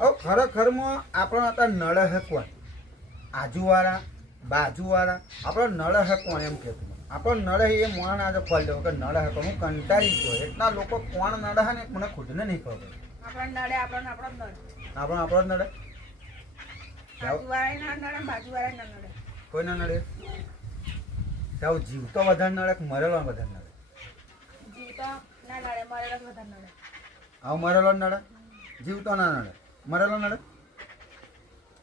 હવે ખરેખરમાં આપણને અત્યારે નળે હે કોણ? આજુવાળા બાજુવાળા આપણને નળે હે કોણ એમ કહેતું. આપણને નળે એ મોણ આજે ખોલી દેવું કે નળે હે કોણ. હું કંટાળી ગયો. એટલા લોકો કોણ નળે હે ને મને ખુદને નહીં ખબર. આપણને નડે, આપણને આપણો જ નડે. આપણો જ નડે. આજુવાળાએ ના નડે, બાજુવાળાએ ના નડે. કોઈ ના નડે. તાવ જીવતો વધારે નડે કે મરેલો વધારે નડે? જીવતો ના નડે, મરેલો જ વધારે નડે. આવું મરેલો નડે? જીવતો ના નડે, મરેલો નડે?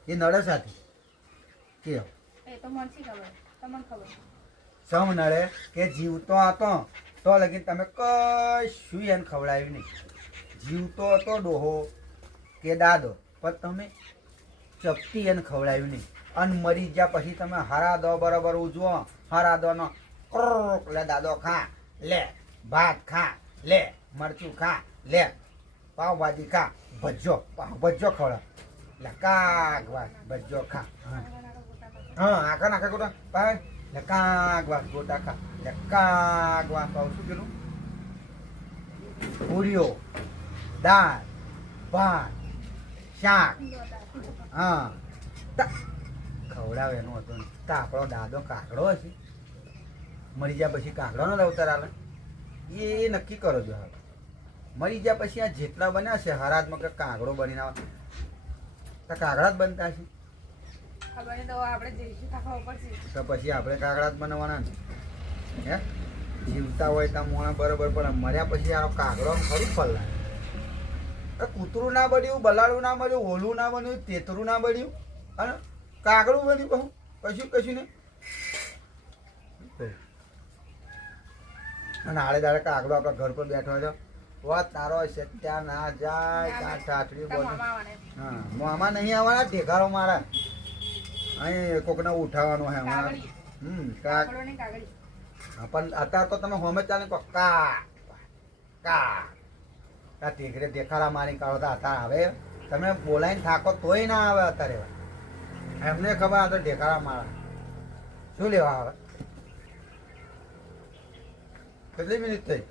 એ નડે સાથી કે એ તો મને શી ખબર, તમને ખબર. સમ નડે કે જીવતો હતો તો લગીન તમે કશું એને ખવડાવ્યું નહીં. જીવતો હતો ડોહો કે દાદો, પણ તમે ચપટી એને ખવડાવ્યું નહીં. અને મરી ગયા પછી તમે હરા દો બરાબર ઉજવો. હરા દો નો લે દાદો ખા લે, ભાત ખા લે, મરચું ખા લે, પાવભાજી ખા, ભજો ભજો ખવડાવ લે, કાક વાત ભજો ખા. હા આખા નાખા ગોટા ભાઈ લે, કાક વાત ગોટા ખા લે, કાક વાત પાવ. શું કીધું? પૂરીઓ, દાળ, ભાત, શાક. હા ખવડાવે એનું હતું. તો આપણો દાદો કાકડો હશે, મરી ગયા પછી કાકડાનો અવતાર આવે એ નક્કી કરો છો. હવે મરી ગયા પછી આ જેટલા બન્યા છે હરાજમાં કે કાગડો બનીને આવે તો કાગડા જ બનતા છે. ખબર નહીં તો આપણે જઈશું ખાવા પડશે. તો પછી આપણે કાગડા જ બનાવવાના ને. હે જીવતા હોય તો મોણા બરોબર, પણ મર્યા પછી આ કાગડો ખરું ફળ લાગે. કૂતરું ના બન્યું, બલાડું ના બન્યું, ઓલું ના બન્યું, તેતરું ના બન્યું, અને કાગડું બન્યું. કશું કશું ને. અને આડે દાડે કાગડો આપણા ઘર પર બેઠો હતો. વાત તારો સત્યા ના જાય ઠાઠડી બોલ. હા મોમાં નહીં આવવાના, ઢેકારો મારા અહીં કોકને ઉઠાવવાનો હે અમારા. પણ અત્યારે તો તમે હોમે ચાલે કા કા કા ટેકરે દેખાડા મારી કાઢો તો અત્યારે આવે. તમે બોલાવીને થાકો તોય ના આવે અત્યારે. એમને ખબર આ તો ઢેકાડા મારા શું લેવા આવે. કેટલી મિનિટ થઈ?